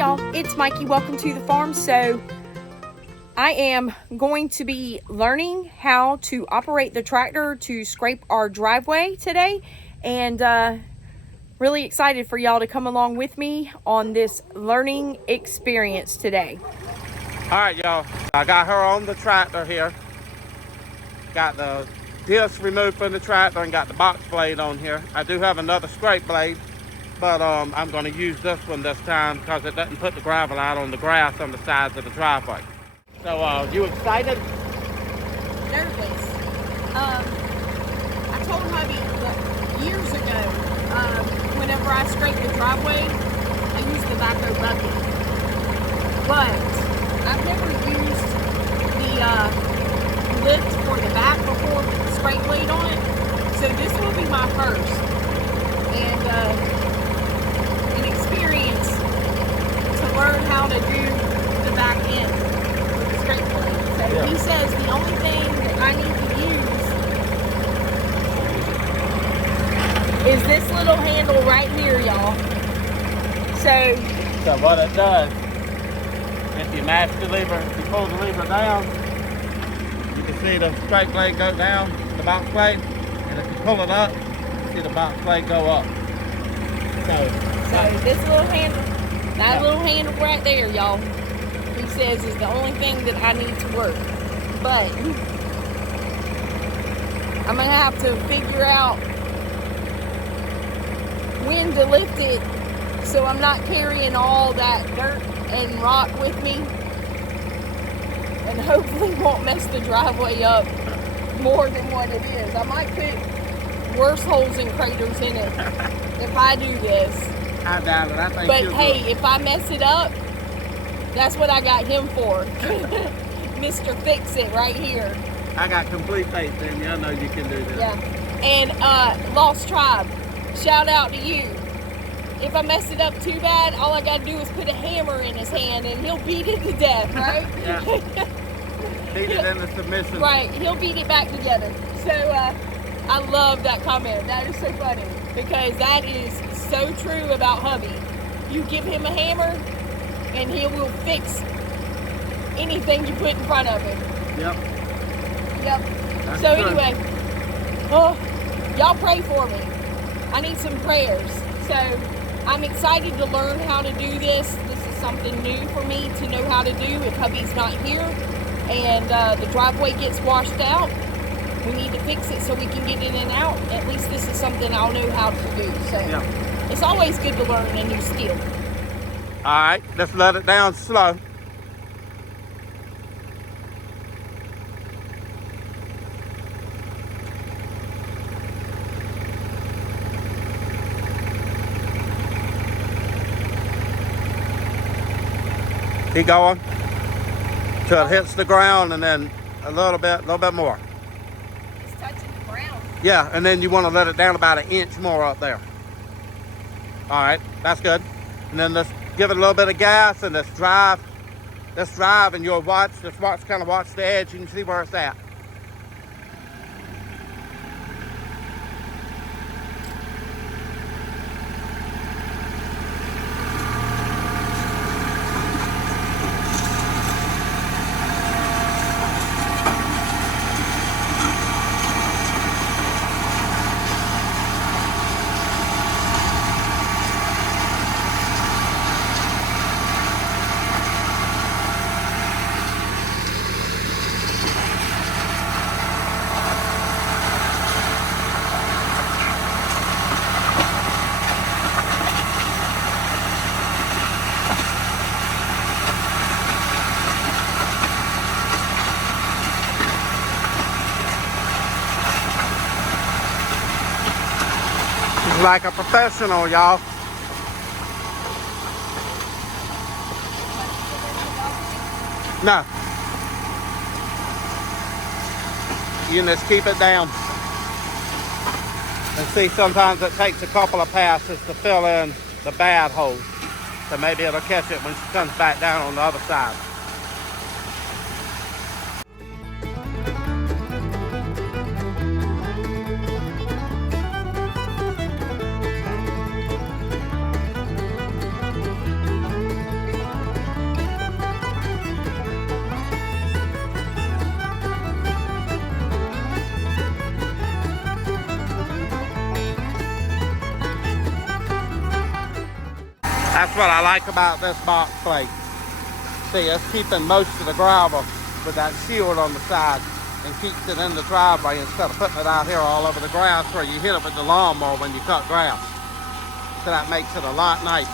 y'all, it's Mikey. Welcome to the farm. So I am going to be learning how to operate the tractor to scrape our driveway today, and really excited for y'all to come along with me on this learning experience today. All right, y'all, I got her on the tractor here. Got the disc removed from the tractor and got the box blade on here. I do have another scrape blade, but I'm going to use this one this time because it doesn't put the gravel out on the grass on the sides of the driveway. So, you excited? Nervous. I told Hubby that years ago, whenever I scrape the driveway, I use the backhoe bucket. But I've never used the lift for the back before with the scrape blade on it. So this will be my first. And an experience to learn how to do the back end with the scrape blade. So yeah. He says the only thing that I need to use is this little handle right here, y'all. So what it does, if you mash the lever, if you pull the lever down, you can see the scrape blade go down, the box blade, and if you pull it up, you see the box blade go up. So this little handle, that little handle right there, y'all, he says is the only thing that I need to work. But I'm gonna have to figure out when to lift it so I'm not carrying all that dirt and rock with me, and hopefully won't mess the driveway up more than what it is. I might put worse holes and craters in it if I do this. I doubt it. I think but hey, if I mess it up, that's what I got him for. Mr. Fix It right here. I got complete faith in you. I know you can do this. Yeah. And Lost Tribe, shout out to you. If I mess it up too bad, all I gotta do is put a hammer in his hand and he'll beat it to death, right? Yeah. Beat it into submission. Right, he'll beat it back together. So I love that comment. That is so funny because that is so true about Hubby. You give him a hammer and he will fix anything you put in front of him. Yep. That's so true. Anyway, y'all pray for me. I need some prayers. So I'm excited to learn how to do this. This is something new for me to know how to do if Hubby's not here and the driveway gets washed out. We need to fix it so we can get in and out. At least this is something I'll know how to do. So It's always good to learn a new skill. All right, let's let it down slow. Keep going till it hits the ground, and then a little bit more. It's touching the ground. Yeah, and then you want to let it down about an inch more up there. All right, that's good. And then let's give it a little bit of gas and let's drive. And you'll watch. Kind of watch the edge. You can see where it's at. Like a professional, y'all. No. You can just keep it down. And see, sometimes it takes a couple of passes to fill in the bad holes. So maybe it'll catch it when she comes back down on the other side. That's what I like about this box plate. See, it's keeping most of the gravel with that shield on the side and keeps it in the driveway instead of putting it out here all over the grass where you hit it with the lawnmower when you cut grass. So that makes it a lot nicer.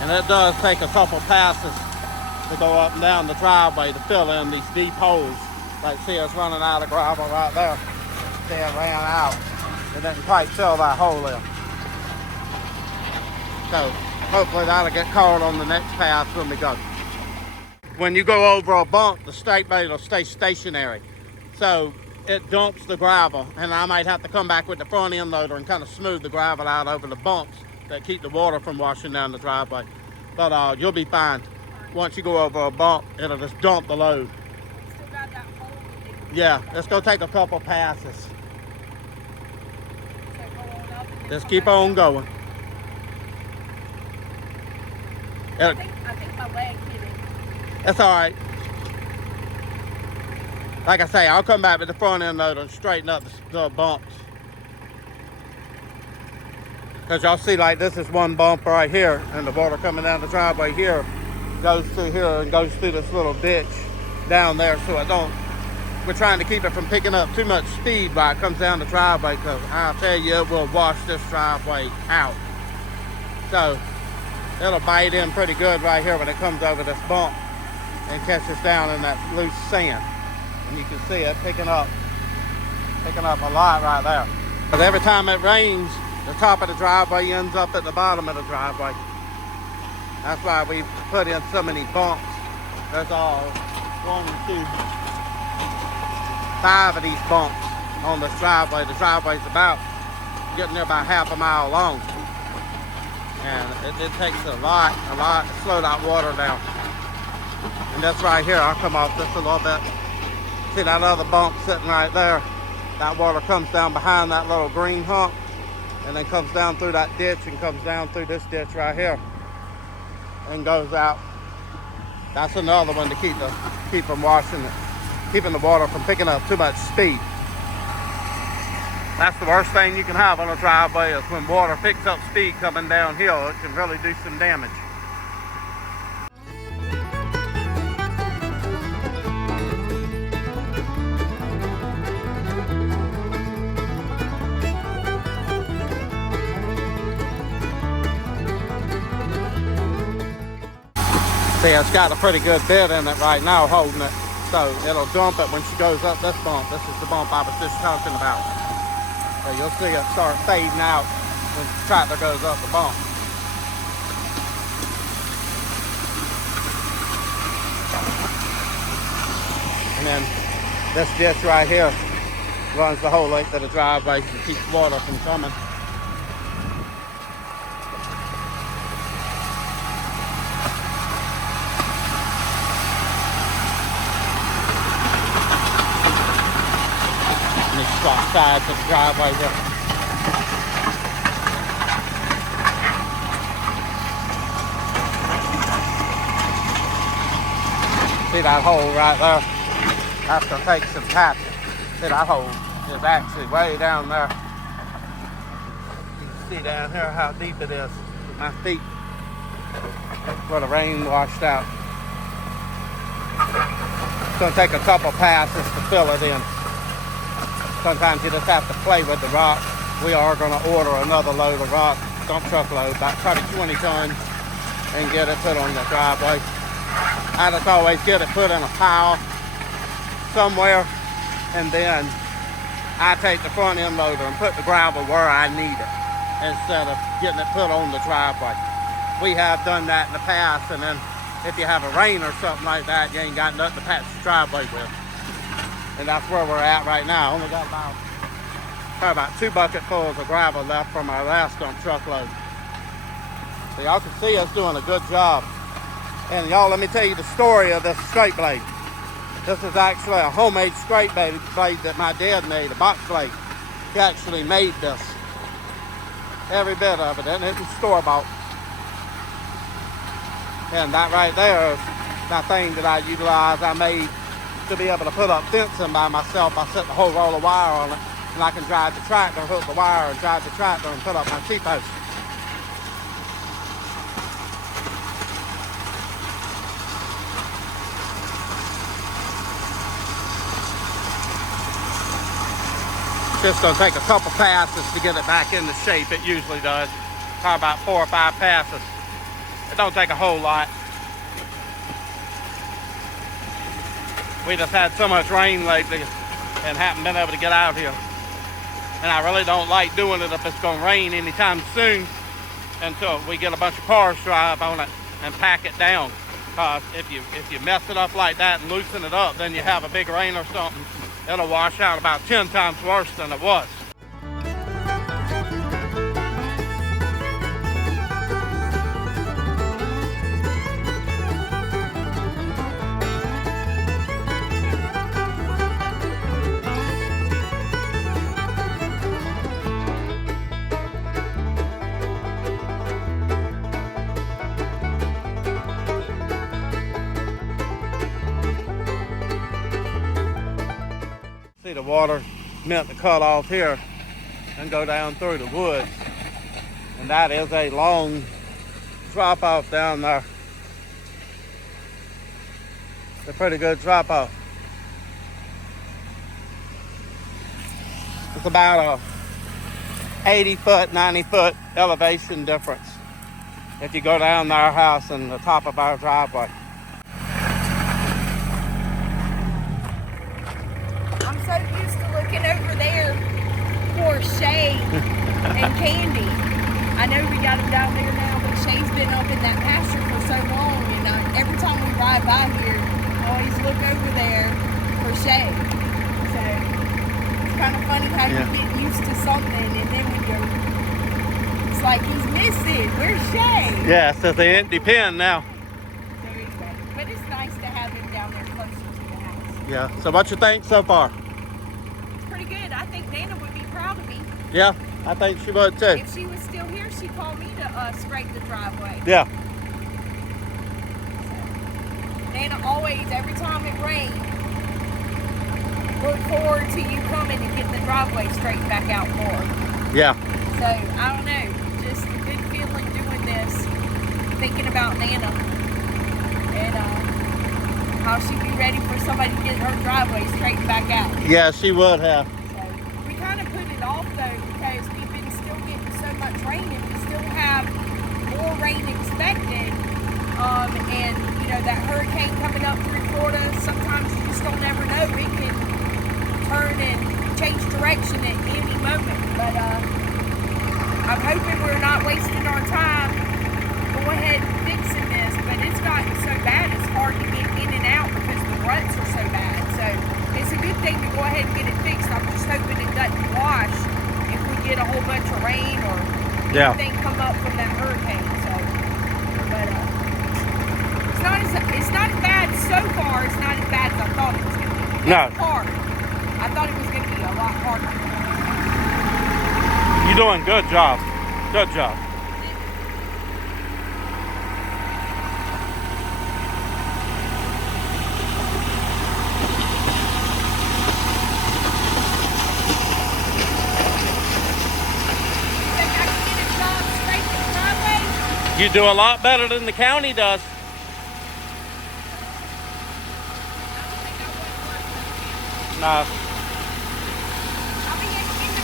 And it does take a couple passes to go up and down the driveway to fill in these deep holes. Like, see, it's running out of gravel right there. See, it ran out. It didn't quite fill that hole in. So hopefully that'll get caught on the next pass when we go. When you go over a bump, the straight blade will stay stationary. So it dumps the gravel, and I might have to come back with the front end loader and kind of smooth the gravel out over the bumps that keep the water from washing down the driveway. But you'll be fine. Once you go over a bump, it'll just dump the load. Still got that hole. Yeah, it's gonna take a couple passes. So go on up and Just keep on going. I think my leg hit it. That's all right. Like I say, I'll come back with the front end loader and straighten up the bumps. Because y'all see, like, this is one bump right here, and the water coming down the driveway here goes through here and goes through this little ditch down there, so we're trying to keep it from picking up too much speed while it comes down the driveway, because I'll tell you, it will wash this driveway out. So it'll bite in pretty good right here when it comes over this bump and catches down in that loose sand. And you can see it picking up a lot right there. But every time it rains, the top of the driveway ends up at the bottom of the driveway. That's why we put in so many bumps. There's all 1, 2, 5 of these bumps on this driveway. The driveway's getting there about half a mile long. And it takes a lot to slow that water down. And that's right here. I'll come off just a little bit. See that other bump sitting right there? That water comes down behind that little green hump and then comes down through that ditch and comes down through this ditch right here and goes out. That's another one to keep from washing it, keeping the water from picking up too much speed. That's the worst thing you can have on a driveway is when water picks up speed coming downhill. It can really do some damage. See, it's got a pretty good bit in it right now holding it. So it'll dump it when she goes up this bump. This is the bump I was just talking about. So you'll see it start fading out when the tractor goes up the bump. And then this ditch right here runs the whole length of the driveway to keep water from coming. Swap sides of the driveway here. See that hole right there? That's gonna take some tapping. See that hole is actually way down there. You can see down here how deep it is with my feet where the rain washed out. It's gonna take a couple passes to fill it in. Sometimes you just have to play with the rock. We are going to order another load of rock, dump truck load, about probably 20 tons, and get it put on the driveway. I just always get it put in a pile somewhere, and then I take the front end loader and put the gravel where I need it, instead of getting it put on the driveway. We have done that in the past, and then if you have a rain or something like that, you ain't got nothing to patch the driveway with. And that's where we're at right now. Only got about 2 bucketfuls of gravel left from our last dump truckload. So y'all can see us doing a good job. And y'all, let me tell you the story of this scrape blade. This is actually a homemade scrape blade that my dad made, a box blade. He actually made this. Every bit of it, and it was store-bought. And that right there is that thing that I made to be able to put up fencing by myself. I set the whole roll of wire on it And I can drive the tractor, hook the wire, and drive the tractor and put up my T-post. Just gonna take a couple passes to get it back into shape. It usually does. Probably about 4 or 5 passes. It don't take a whole lot. We just had so much rain lately and haven't been able to get out here. And I really don't like doing it if it's gonna rain anytime soon until we get a bunch of cars drive on it and pack it down. Because if you mess it up like that and loosen it up, then you have a big rain or something, it'll wash out about 10 times worse than it was. See, the water meant to cut off here and go down through the woods. And that is a long drop off down there. It's a pretty good drop off. It's about a 80 foot, 90 foot elevation difference if you go down to our house and the top of our driveway. I'm so used to looking over there for Shay and Candy. I know we got them down there now, but Shay's been up in that pasture for so long, and every time we ride by here, I always look over there for Shay. So it's kind of funny how you get used to something, and then when it's like he's missing. Where's Shay? Yeah, it's the empty pen now. So anyway, but it's nice to have him down there closer to the house. Yeah, so what you think so far? It's pretty good. I think Nana would be proud of me. Yeah, I think she would too. If she was still here, she'd call me to scrape the driveway. Yeah. So, Nana always, every time it rains, look forward to you coming and getting the driveway straightened back out more. Yeah. So, I don't know, just a good feeling doing this, thinking about Nana and how she'd be ready for somebody to get her driveway straightened back out. Yeah, she would have. So, we kind of put it off though because we've been still getting so much rain and we still have more rain expected. And, you know, that hurricane coming up through Florida, sometimes you just don't ever know. It can turn and change direction at any moment. But I'm hoping we're not wasting our time going ahead and fixing this. But it's gotten so bad, it's hard to get in and out because the ruts are so bad. So it's a good thing to go ahead and get it fixed. I'm just hoping it doesn't wash if we get a whole bunch of rain or anything come up from that hurricane. So, but it's not as bad so far. It's not as bad as I thought it was going to be. No. It's hard. I thought it was going to be a lot harder. You're doing good job. Good job. Think I can get a job straight to the driveway? You do a lot better than the county does. No. I'll be independent.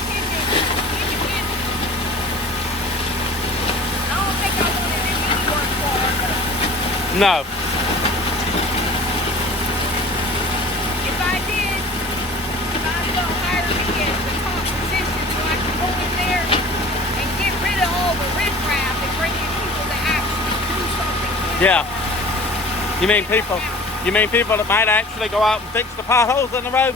I don't think I want to do any work for her. No. If I did, I might as well hire me at the top position so I can go in there and get rid of all the riffraff and bring in people that actually do something. Yeah. You mean people? You mean people that might actually go out and fix the potholes in the road?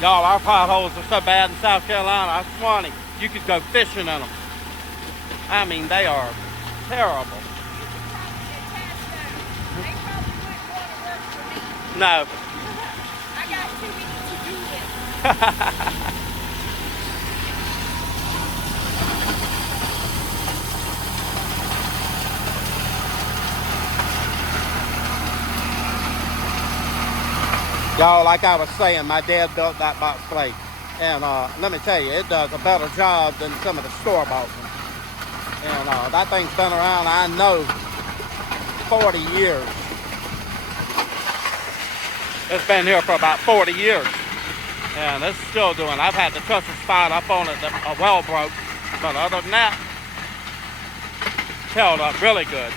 Y'all, our potholes are so bad in South Carolina, I swear you could go fishing in them. I mean, they are terrible. They probably wouldn't want to work for me. No. I got too many to do with. Y'all, like I was saying, my dad built that box blade. And let me tell you, it does a better job than some of the store-bought ones. And that thing's been around, I know, 40 years. It's been here for about 40 years. And it's still doing. I've had to touch a spot up on it that a well broke. But other than that, it's held up really good.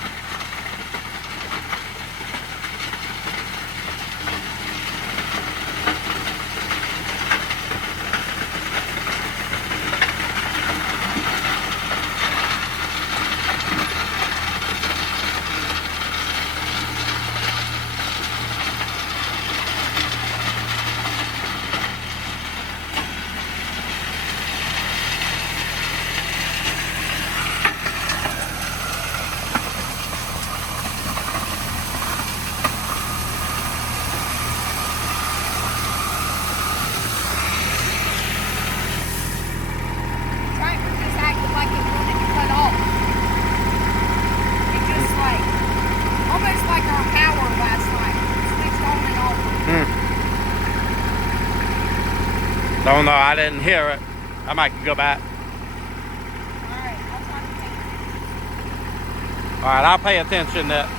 Don't know, I didn't hear it. I might go back. Alright, I'll try to take it. Alright, I'll pay attention to it.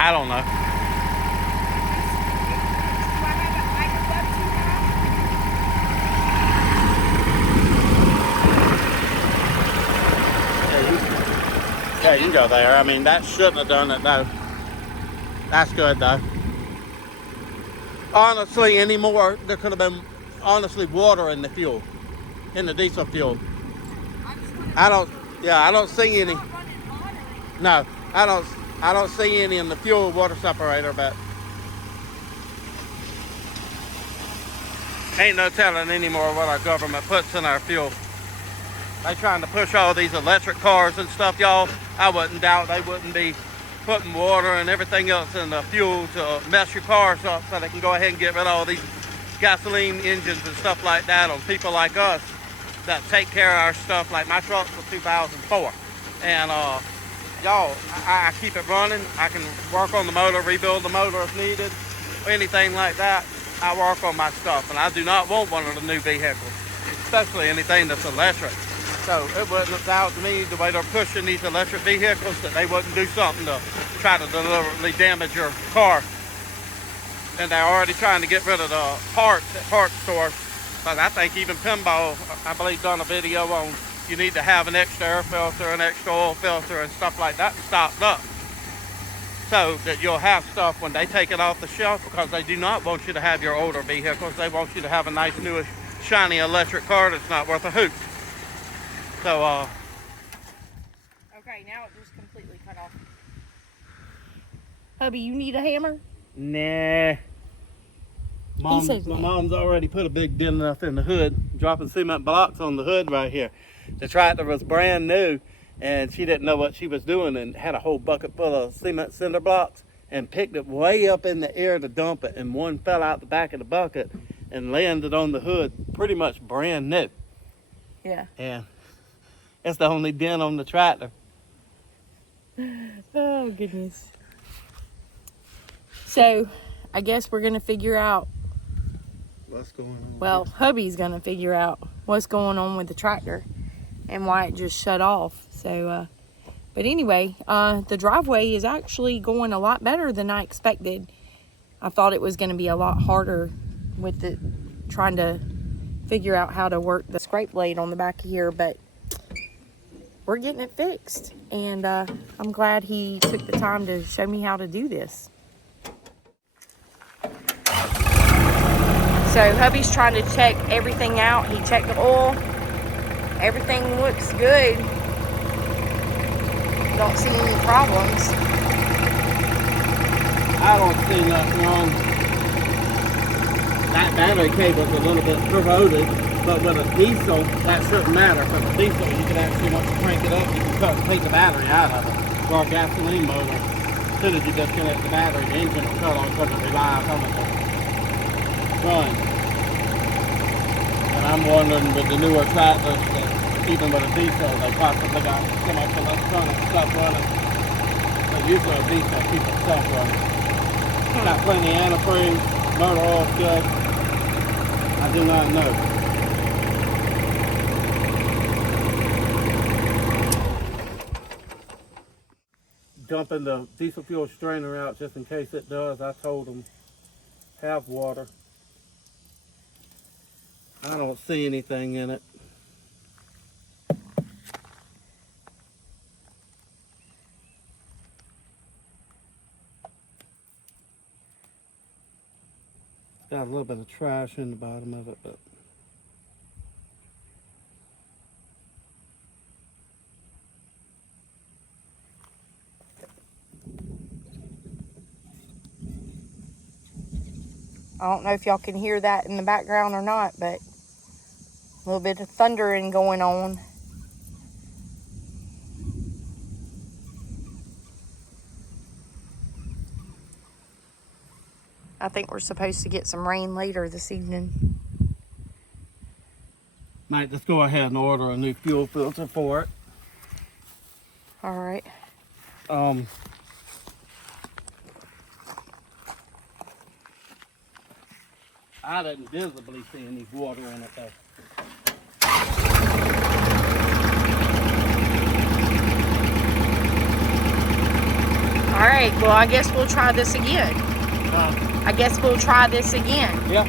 I don't know. Yeah, you can go there. I mean, that shouldn't have done it, though. That's good, though. Honestly, anymore, there could have been, honestly, water in the fuel, in the diesel fuel. I don't see any. No, I don't see any in the fuel water separator, but ain't no telling anymore what our government puts in our fuel. They trying to push all these electric cars and stuff, y'all. I wouldn't doubt they wouldn't be putting water and everything else in the fuel to mess your cars up so they can go ahead and get rid of all these gasoline engines and stuff like that on people like us that take care of our stuff. Like my truck's a 2004. And y'all, I keep it running. I can work on the motor, rebuild the motor if needed, or anything like that. I work on my stuff, and I do not want one of the new vehicles, especially anything that's electric. So it wouldn't doubt to me the way they're pushing these electric vehicles that they wouldn't do something to try to deliberately damage your car. And they're already trying to get rid of the parts at parts stores. But I think even Pinball, I believe, done a video on you need to have an extra air filter, an extra oil filter, and stuff like that stocked up. So that you'll have stuff when they take it off the shelf, because they do not want you to have your older vehicles. They want you to have a nice, newish, shiny electric car that's not worth a hoot. So, okay, now it just completely cut off. Hubby, you need a hammer? Nah. My mom's already put a big dent enough in the hood, dropping cement blocks on the hood right here. The tractor was brand new, and she didn't know what she was doing, and had a whole bucket full of cement cinder blocks and picked it way up in the air to dump it, and one fell out the back of the bucket and landed on the hood, pretty much brand new. Yeah. And it's the only dent on the tractor. Oh, goodness. So, I guess we're going to figure out what's going on. Well, hubby's going to figure out what's going on with the tractor and why it just shut off. So, but anyway, the driveway is actually going a lot better than I expected. I thought it was going to be a lot harder with it, trying to figure out how to work the scrape blade on the back of here, but we're getting it fixed. And I'm glad he took the time to show me how to do this. So hubby's trying to check everything out. He checked the oil. Everything looks good. Don't see any problems. I don't see nothing wrong. That battery cable's a little bit corroded. But with a diesel, that shouldn't matter. Because a diesel, you can actually, once you crank it up, you can take the battery out of it. Or a gasoline motor, as soon as you disconnect the battery, the engine will cut on because it relies on it to run. And I'm wondering with the newer tractors, that even with a diesel, they possibly got some of the electronic stuff running. But usually a diesel keeps itself running. Got plenty of antifreeze, motor oil's good. I do not know. Dumping the diesel fuel strainer out just in case it does. I told them have water. I don't see anything in it. Got a little bit of trash in the bottom of it, but I don't know if y'all can hear that in the background or not, but a little bit of thundering going on. I think we're supposed to get some rain later this evening. might just go ahead and order a new fuel filter for it. All right. I didn't visibly see any water in it though. All right, well, I guess we'll try this again. I guess we'll try this again. Yeah.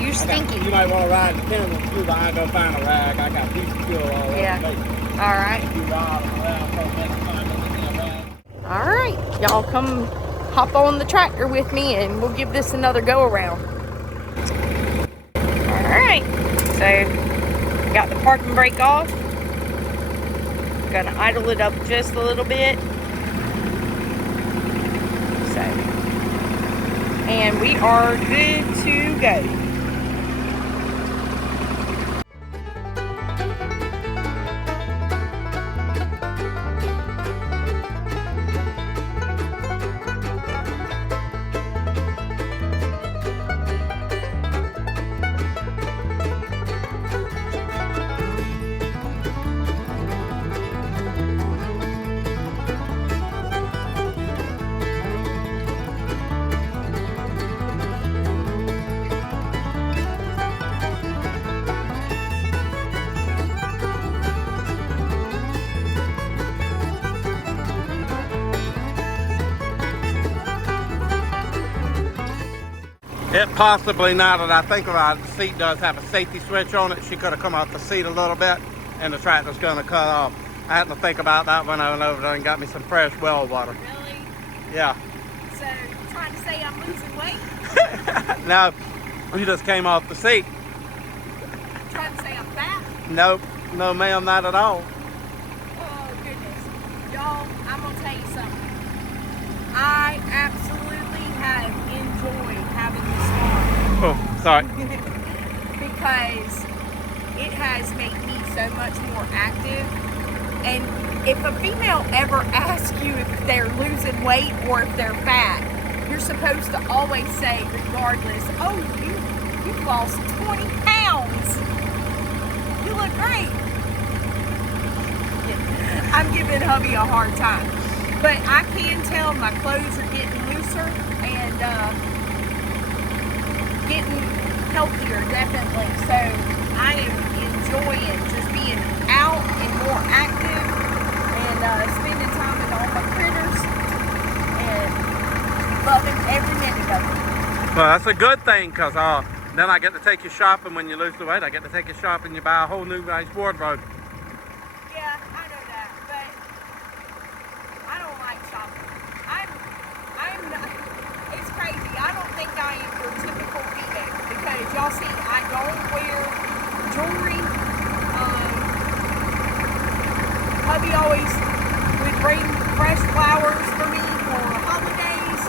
You're stinky. You might want to ride the camera too, but I ain't gonna find a rag. I got diesel fuel all over the place. All right. You ride around for a minute, find a rag. All right, y'all come hop on the tractor with me and we'll give this another go around. All right, so got the parking brake off. Gonna idle it up just a little bit. So, and we are good to go. It possibly, now that I think about it, the seat does have a safety switch on it. She could have come off the seat a little bit and the tractor's gonna cut off. I had to think about that when I went over there and got me some fresh well water. Really? Yeah. So, you're trying to say I'm losing weight? No, you just came off the seat. You're trying to say I'm fat? Nope, no ma'am, not at all. Oh, goodness. Y'all, I'm going to tell you something. I absolutely have enjoyed having this farm. Oh, sorry. Because it has made me so much more active. And if a female ever asks you if they're losing weight or if they're fat, you're supposed to always say, regardless, oh, you've lost 20 pounds. You look great. I'm giving hubby a hard time. But I can tell my clothes are getting looser and getting healthier, definitely. So I am enjoying just being out and more active and spending time with all my critters and loving every minute of it. Well, that's a good thing, because then I get to take you shopping when you lose the weight. I get to take you shopping, you buy a whole new nice wardrobe. Yeah, I know that, but I don't like shopping. I'm not, it's crazy. I don't think I am your typical female because y'all see, I don't wear jewelry. Hubby always would bring fresh flowers for me for holidays,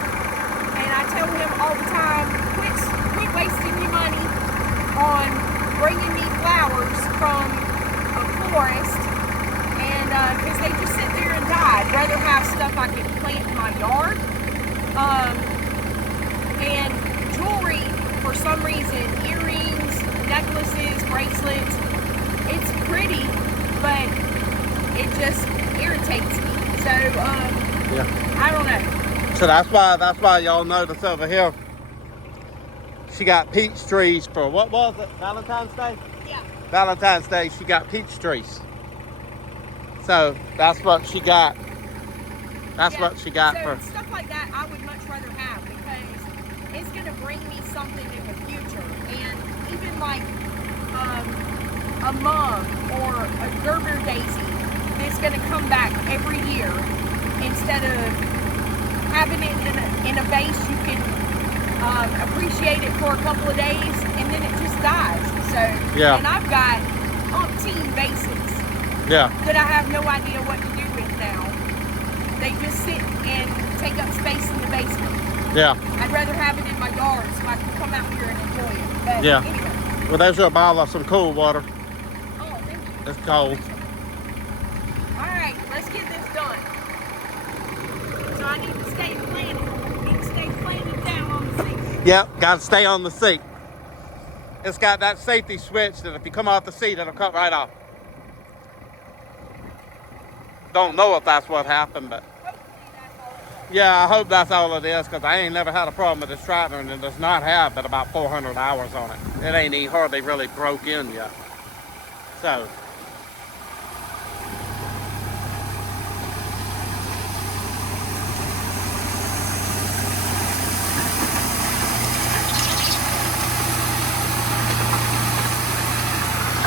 and I tell him all the time, quit wasting your money on from a forest, and because they just sit there and die. I'd rather have stuff I can plant in my yard. And jewelry, for some reason, earrings, necklaces, bracelets, it's pretty, but it just irritates me. So, yeah. I don't know. So that's why y'all notice over here, she got peach trees for, what was it, Valentine's Day? Yeah. Valentine's Day, she got peach trees. So that's what she got. That's what she got so for. Stuff like that I would much rather have, because it's going to bring me something in the future. And even like a mug or a Gerber daisy that's going to come back every year, instead of having it in a vase you can appreciate it for a couple of days and then it just dies. So, yeah. And I've got umpteen vases, yeah, that I have no idea what to do with now. They just sit and take up space in the basement. Yeah. I'd rather have it in my yard so I can come out here and enjoy it. But yeah. Anyway. Well, there's your bottle of some cool water. Oh, thank you. It's cold. All right, let's get this done. So I need to stay planted. I need to stay planted down on the seat. Yep, got to stay on the seat. It's got that safety switch that if you come off the seat, it'll cut right off. Don't know if that's what happened, but yeah, I hope that's all it is, because I ain't never had a problem with this tractor, and it does not have but about 400 hours on it. It ain't even hardly really broke in yet. So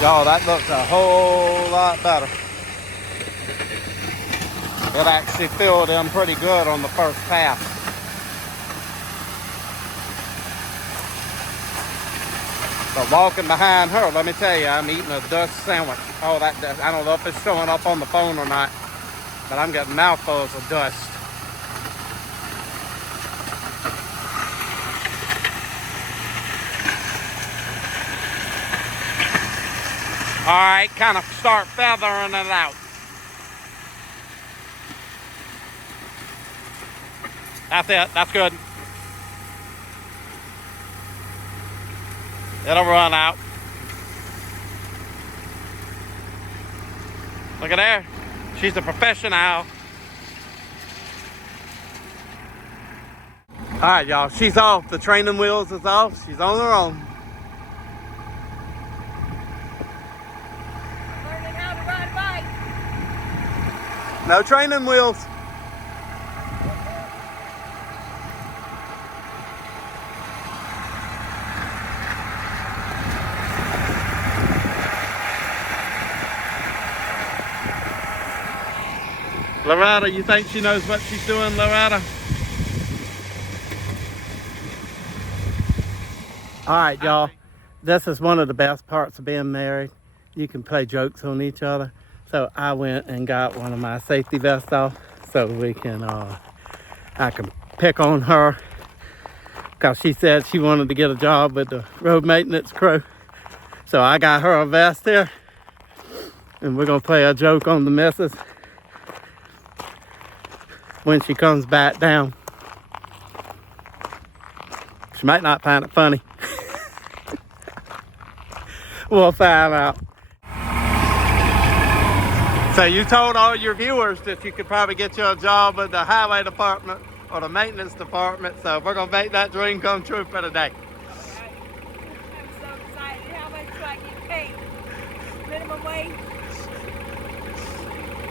y'all, that looks a whole lot better. It actually filled in pretty good on the first pass. But walking behind her, let me tell you, I'm eating a dust sandwich. Oh, that dust, I don't know if it's showing up on the phone or not, but I'm getting mouthfuls of dust. All right, kind of start feathering it out. That's it, that's good. It'll run out. Look at her. She's a professional. All right, y'all, she's off. The training wheels is off. She's on her own. Learning how to ride a bike. No training wheels. Loretta, you think she knows what she's doing, Loretta? All right, y'all. This is one of the best parts of being married. You can play jokes on each other. So I went and got one of my safety vests off so we can, I can pick on her, because she said she wanted to get a job with the road maintenance crew. So I got her a vest here, and we're gonna play a joke on the missus when she comes back down. She might not find it funny. We'll find out. So you told all your viewers that you could probably get you a job with the highway department or the maintenance department, so we're gonna make that dream come true for today. I'm so excited. How much do I get paid? Minimum wage?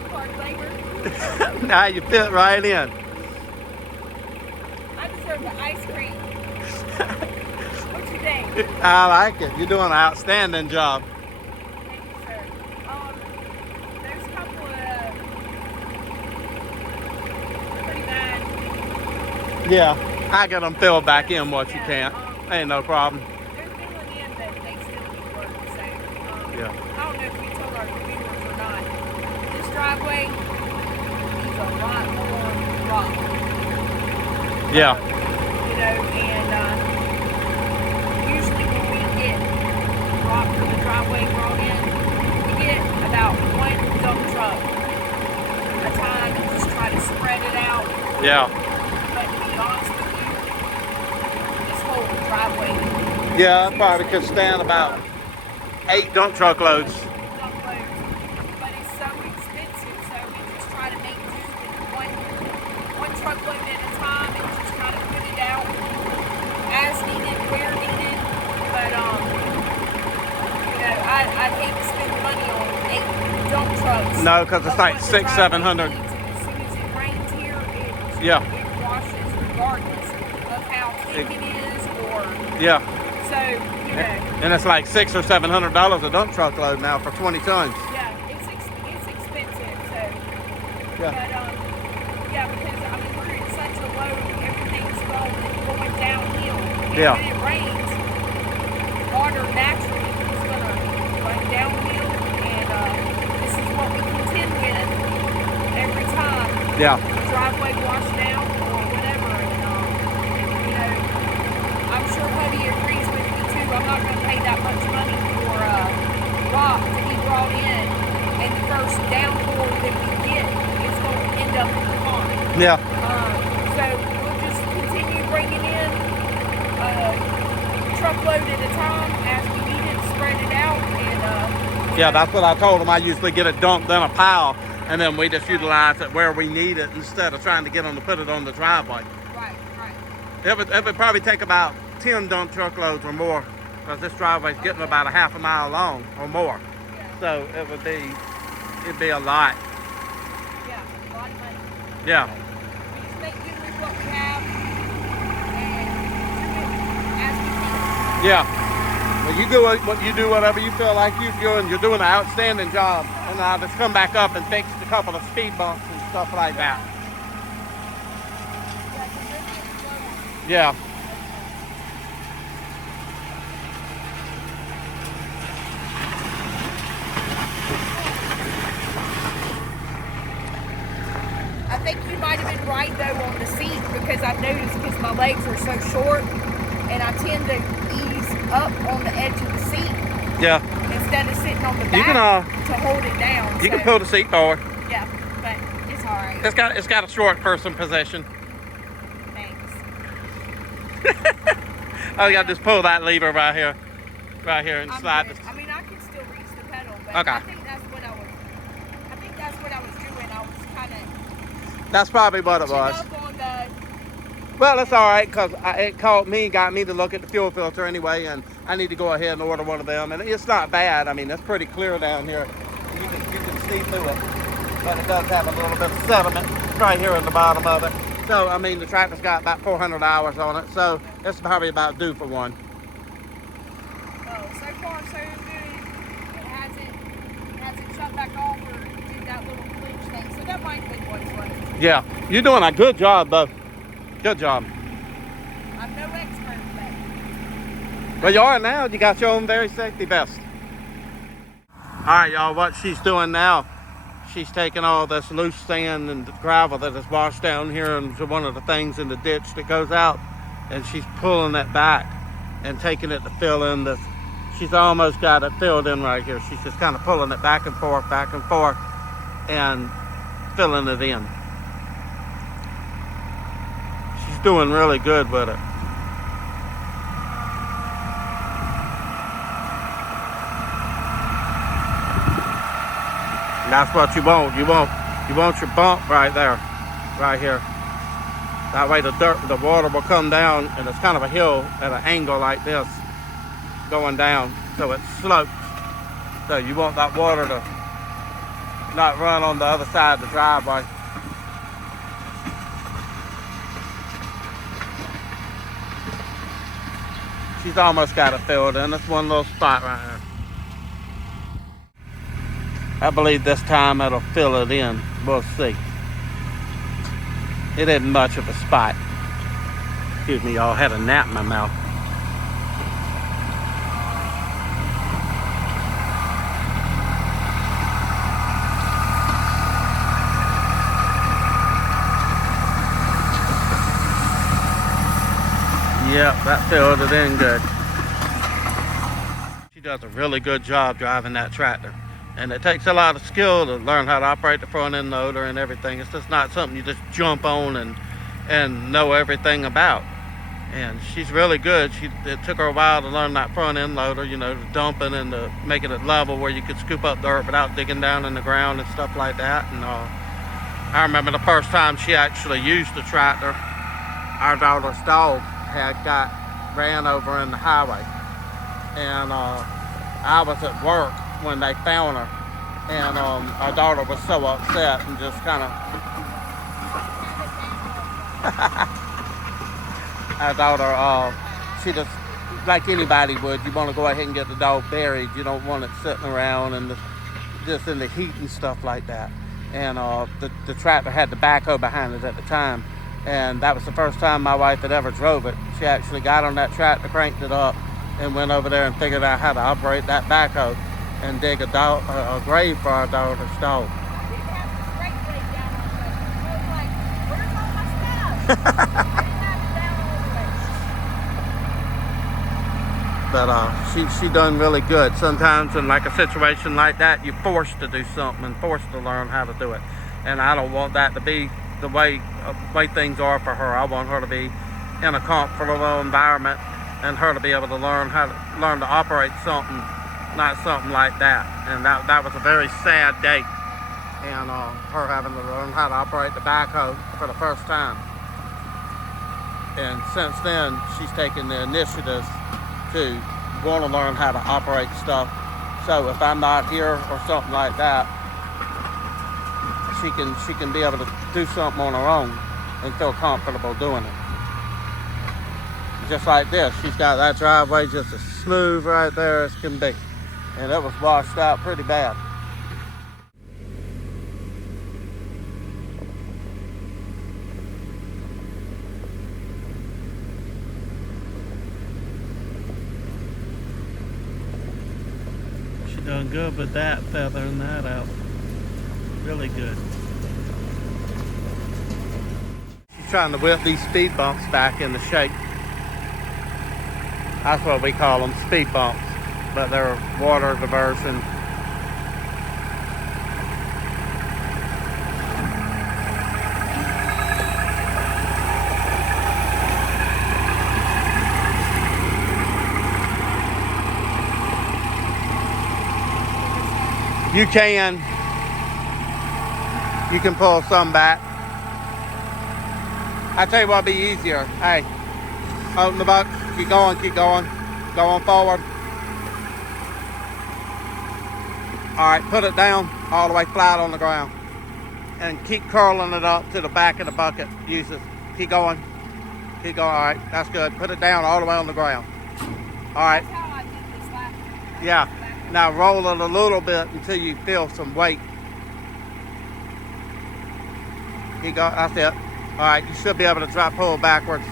Hard labor? Now you fit right in. I deserve the ice cream. What you think? I like it. You're doing an outstanding job. Thank you, sir. There's a couple of pretty bad. Yeah, I get them filled back in what you can. Ain't no problem. They're filling in, but they still need work. So, yeah. I don't know if we told our viewers or not. This driveway needs a lot more rock. Yeah. You know, and usually when we get rock for the driveway brought in, about one dump truck at a time and just try to spread it out. Yeah. But to be honest with you, this whole driveway. Yeah, I probably could stand about 8 dump truck loads. But it's so expensive, so we just try to make do with one truckload at a time and just kind of put it out as needed, where needed. But you know, I'd hate to spend money on 8 dump trucks. No, because it's like 600-700. As soon as it rains here, it washes regardless of how thick it is or. Yeah. So, you know. And it's like $600 or $700 a dump truck load now for 20 tons. Yeah, it's expensive. So. Yeah. But yeah, because I mean we're in such a low, everything's going downhill. And Yeah. when it rains, water naturally is gonna run downhill, and this is what we contend with every time. Yeah. The driveway washed out or whatever, and you know, I'm sure Hubby agrees with me too. I'm not gonna pay that much money for rock to be brought in, and the first downpour that we get is going to end up in the pond. Yeah. So we'll just continue bringing in truckload at a time as we need it, spread it out, and yeah, that's what I told them. I usually get it dumped in a pile, and then we just utilize it where we need it instead of trying to get them to put it on the driveway. Right. It would probably take about 10 dump truckloads or more, because this driveway's getting about a half a mile long or more. Yeah. So it'd be a lot. Yeah, a lot of money. Yeah. We just make do with what we have and do it as we can. Yeah. Well, you do whatever you feel like you're doing. You're doing an outstanding job. And I'll just come back up and fix a couple of speed bumps and stuff like that. Yeah. I think you might have been right though on the seat, because I've noticed because my legs are so short and I tend to ease up on the edge of the seat. Yeah. Instead of sitting on the back You can, to hold it down. You can pull the seat forward. Yeah, but it's all right. It's got a short person position. Thanks. Oh, you got to just pull that lever right here, and slide this. I mean, I can still reach the pedal, but Okay. I think that's what I was doing. I was kind of. That's probably what it was. Up on the, Well, it's all right, because it got me to look at the fuel filter anyway, and I need to go ahead and order one of them. And it's not bad. I mean, it's pretty clear down here. You can see through it, but it does have a little bit of sediment right here in the bottom of it. So, I mean, the tractor's got about 400 hours on it, so it's probably about due for one. so far so good. It hasn't shut back off or did that little glitch thing. So that might be what's left. Yeah, you're doing a good job, though. Good job. I'm no expert, but. Well, you are now. You got your own very safety vest. All right, y'all, what she's doing now, she's taking all this loose sand and gravel that is washed down here into one of the things in the ditch that goes out, and she's pulling it back and taking it to fill in this. She's almost got it filled in right here. She's just kind of pulling it back and forth, and filling it in. She's doing really good with it. That's what you want. You want your bump right there, right here. That way the water will come down, and it's kind of a hill at an angle like this, going down, so it slopes. So you want that water to not run on the other side of the driveway. She's almost got it filled in. That's one little spot right here. I believe this time it'll fill it in. We'll see. It isn't much of a spot. Excuse me, y'all. Had a gnat in my mouth. Yep, that filled it in good. She does a really good job driving that tractor. And it takes a lot of skill to learn how to operate the front end loader and everything. It's just not something you just jump on and know everything about. And she's really good. It took her a while to learn that front end loader, you know, the dumping and the making it level where you could scoop up dirt without digging down in the ground and stuff like that. And I remember the first time she actually used the tractor, our daughter's dog ran over in the highway. And I was at work when they found her. And our daughter was so upset and just kind of... Our daughter, she just, like anybody would, you want to go ahead and get the dog buried. You don't want it sitting around and just in the heat and stuff like that. And the tractor had the backhoe behind it at the time. And that was the first time my wife had ever drove it. She actually got on that tractor, cranked it up, and went over there and figured out how to operate that backhoe and dig a grave for our daughter's dog. But she done really good. Sometimes in like a situation like that, you're forced to do something and forced to learn how to do it. And I don't want that to be the way things are for her. I want her to be in a comfortable environment and her to be able to learn to operate something, not something like that. And that was a very sad day. And her having to learn how to operate the backhoe for the first time. And since then, she's taken the initiative to want to learn how to operate stuff. So if I'm not here or something like that, she can be able to do something on her own and feel comfortable doing it. Just like this, she's got that driveway just as smooth right there as can be. And it was washed out pretty bad. Done good with that, feathering that out. Really good. She's trying to whip these speed bumps back into shape. That's what we call them, speed bumps. But they're water diversion. You can pull some back. I tell you what'll be easier. Hey, open the bucket, keep going, going forward. All right, put it down all the way flat on the ground. And keep curling it up to the back of the bucket. Use it. Keep going. All right, that's good. Put it down all the way on the ground. All right. That's how I did this last time. Yeah. Now roll it a little bit until you feel some weight. You go, that's it. All right, you should be able to pull backwards.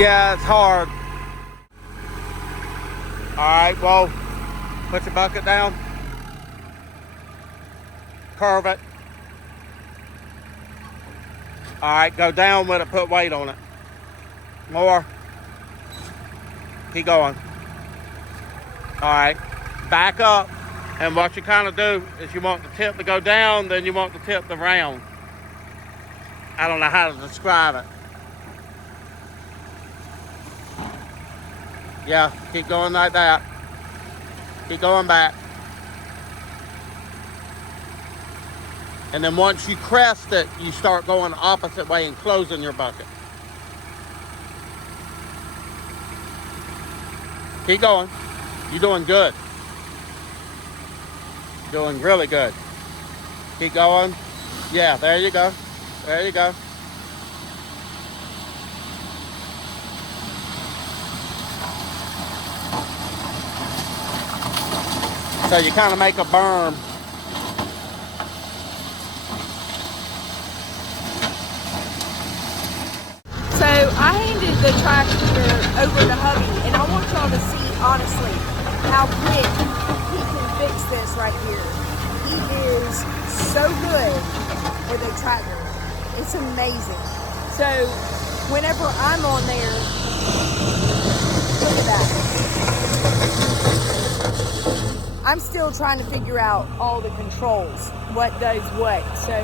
Yeah, it's hard. All right, well, put your bucket down. Curve it. All right, go down with it, put weight on it. More. Keep going. All right, back up. And what you kind of do is you want the tip to go down, then you want the tip to round. I don't know how to describe it. Yeah, keep going like that. Keep going back. And then once you crest it, you start going the opposite way and closing your bucket. Keep going. You're doing good. Doing really good. Keep going. Yeah, there you go. There you go. So you kind of make a berm. So I handed the tractor over to Hubby, and I want y'all to see honestly how quick he can fix this right here. He is so good with a tractor. It's amazing. So whenever I'm on there, look at that. I'm still trying to figure out all the controls, what does what. So,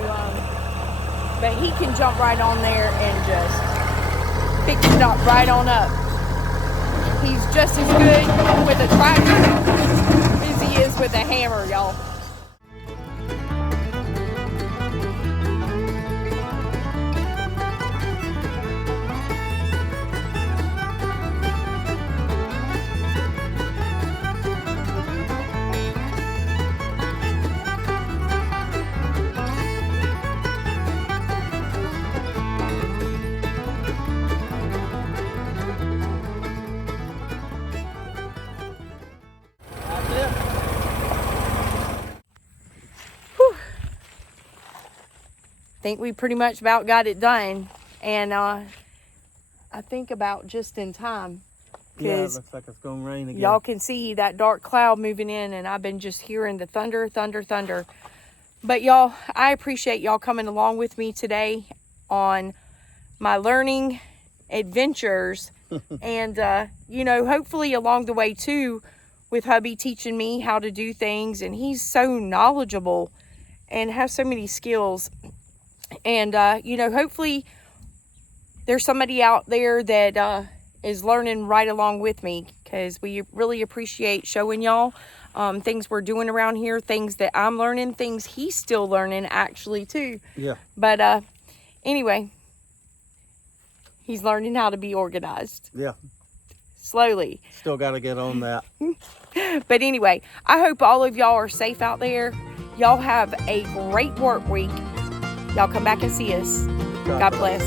but he can jump right on there and just pick it up right on up. He's just as good with a tractor as he is with a hammer, y'all. I think we pretty much about got it done, and I think about just in time. Yeah, it looks like it's gonna rain again. Y'all can see that dark cloud moving in, and I've been just hearing the thunder, thunder, thunder. But y'all, I appreciate y'all coming along with me today on my learning adventures. And, you know, hopefully along the way too, with Hubby teaching me how to do things. And he's so knowledgeable and has so many skills. And, you know, hopefully there's somebody out there that is learning right along with me, because we really appreciate showing y'all things we're doing around here, things that I'm learning, things he's still learning actually too. Yeah. But anyway, he's learning how to be organized. Yeah. Slowly. Still got to get on that. But anyway, I hope all of y'all are safe out there. Y'all have a great work week. Y'all come back and see us. God bless.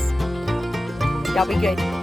Y'all be good.